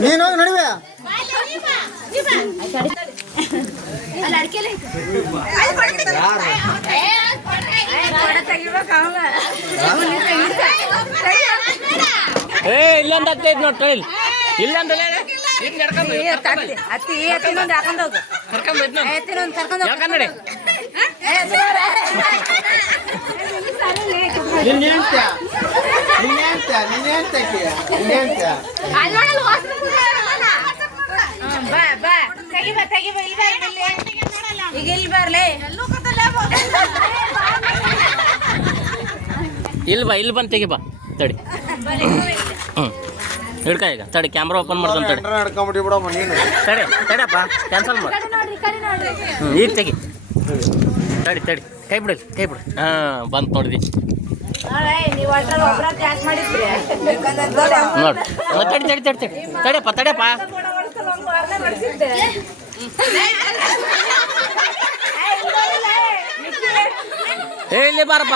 ನೀನು ಹೋಗಿ ನಡುವೆ ಇಲ್ಲೊಂದು ಹತ್ತೈದು ನೋಡಿ ಇಲ್ಲೊಂದು ಇಲ್ಲಿ ಬಂದು ತೆಗಿ ಬಾ ತಡಿ ಹಿಡ್ಕ ಈಗ ತಡಿ ಕ್ಯಾಮ್ರಾ ಓಪನ್ ಮಾಡ್ತಾನೆ ತಡಿ ತಡಿಯಪ್ಪ ಕ್ಯಾನ್ಸಲ್ ಮಾಡಿ ಈಗ ತೆಗಿ ತಡಿ ಕೈ ಬಿಡು ಹಾಂ ಬಂದು ನೋಡಿದಿ ನೋಡಿ ತಡಿಯಪ್ಪ ಇಲ್ಲಿ ಬಾರಪ್ಪ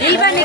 ಇಲ್ಲಿ ಬನ್ನಿ